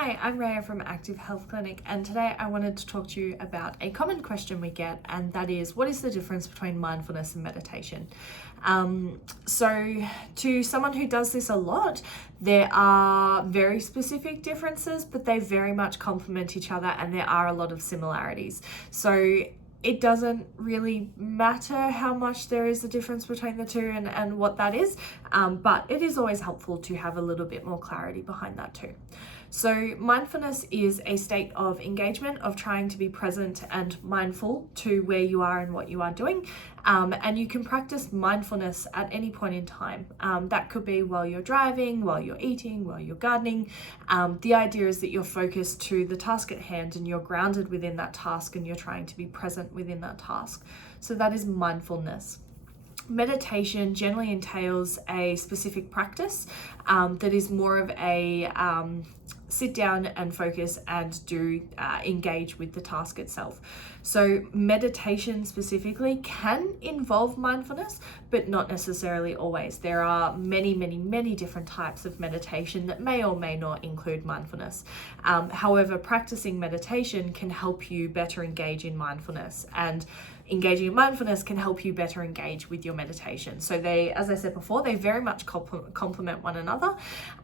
Hi, I'm Rhea from Active Health Clinic, and today I wanted to talk to you about a common question we get, and that is, what is the difference between mindfulness and meditation? So to someone who does this a lot, there are very specific differences, but they very much complement each other, and there are a lot of similarities. So it doesn't really matter how much there is a difference between the two and what that is, but it is always helpful to have a little bit more clarity behind that too. So mindfulness is a state of engagement, of trying to be present and mindful to where you are and what you are doing. And you can practice mindfulness at any point in time. That could be while you're driving, while you're eating, while you're gardening. The idea is that you're focused to the task at hand and you're grounded within that task and you're trying to be present within that task. So that is mindfulness. Meditation generally entails a specific practice that is more of a sit down and focus and engage with the task itself. So meditation specifically can involve mindfulness, but not necessarily always. There are many different types of meditation that may or may not include mindfulness. However, practicing meditation can help you better engage in mindfulness, and engaging in mindfulness can help you better engage with your meditation. So they, as I said before, they very much complement one another,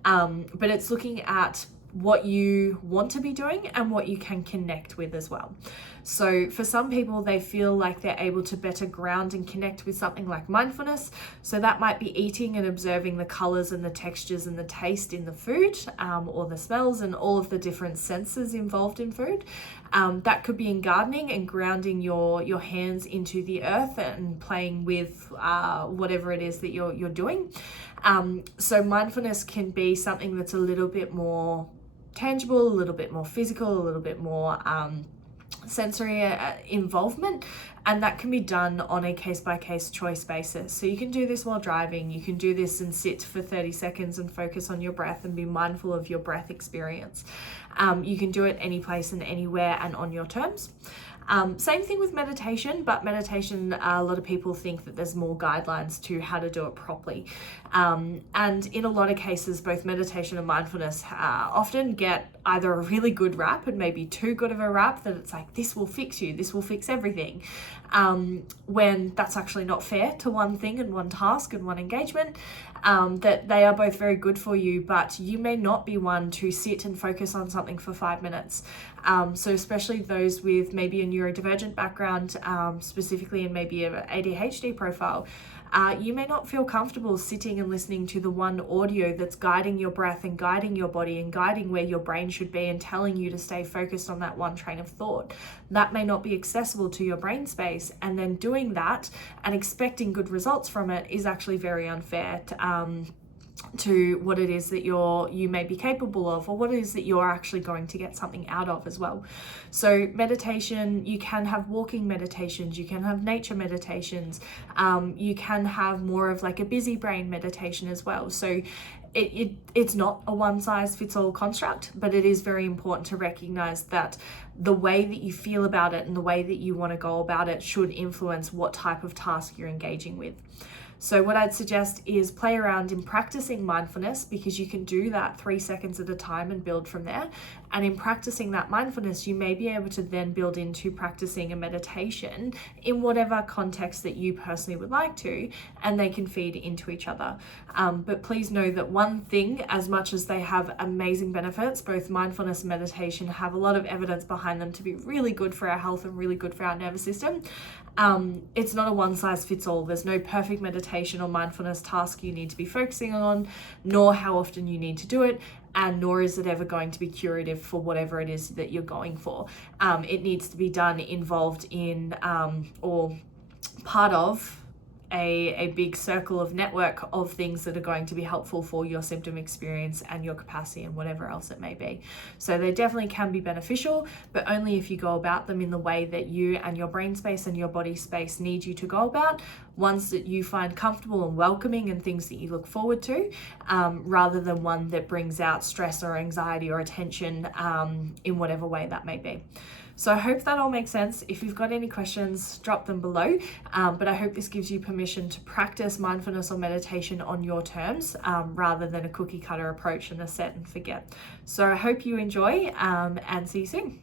but it's looking at what you want to be doing and what you can connect with as well. So for some people, they feel like they're able to better ground and connect with something like mindfulness. So that might be eating and observing the colors and the textures and the taste in the food, or the smells and all of the different senses involved in food. That could be in gardening and grounding your hands into the earth and playing with whatever it is that you're doing. So mindfulness can be something that's a little bit more tangible, a little bit more physical, a little bit more sensory involvement, and that can be done on a case-by-case choice basis. So you can do this while driving, you can do this and sit for 30 seconds and focus on your breath and be mindful of your breath experience. You can do it any place and anywhere and on your terms. Same thing with meditation, but meditation, a lot of people think that there's more guidelines to how to do it properly. And in a lot of cases, both meditation and mindfulness often get either a really good rap and maybe too good of a rap that it's like, this will fix you, this will fix everything. When that's actually not fair to one thing and one task and one engagement, that they are both very good for you, but you may not be one to sit and focus on something for 5 minutes. So especially those with maybe a neurodivergent background, specifically, and maybe an ADHD profile, you may not feel comfortable sitting and listening to the one audio that's guiding your breath and guiding your body and guiding where your brain should be and telling you to stay focused on that one train of thought. That may not be accessible to your brain space, and then doing that and expecting good results from it is actually very unfair to what it is that you may be capable of, or what it is that you're actually going to get something out of as well. So meditation, you can have walking meditations, you can have nature meditations, you can have more of like a busy brain meditation as well. So it's not a one-size-fits-all construct, but it is very important to recognize that the way that you feel about it and the way that you want to go about it should influence what type of task you're engaging with. So what I'd suggest is play around in practicing mindfulness, because you can do that 3 seconds at a time and build from there. And in practicing that mindfulness, you may be able to then build into practicing a meditation in whatever context that you personally would like to, and they can feed into each other. But please know that one thing, as much as they have amazing benefits, both mindfulness and meditation have a lot of evidence behind them to be really good for our health and really good for our nervous system. It's not a one-size-fits-all. There's no perfect meditation or mindfulness task you need to be focusing on, nor how often you need to do it, and nor is it ever going to be curative for whatever it is that you're going for. It needs to be done involved in or part of a big circle of network of things that are going to be helpful for your symptom experience and your capacity and whatever else it may be. So they definitely can be beneficial, but only if you go about them in the way that you and your brain space and your body space need you to go about, ones that you find comfortable and welcoming and things that you look forward to, rather than one that brings out stress or anxiety or attention in whatever way that may be. So I hope that all makes sense. If you've got any questions, drop them below. But I hope this gives you permission to practice mindfulness or meditation on your terms, rather than a cookie cutter approach and a set and forget. So I hope you enjoy, and see you soon.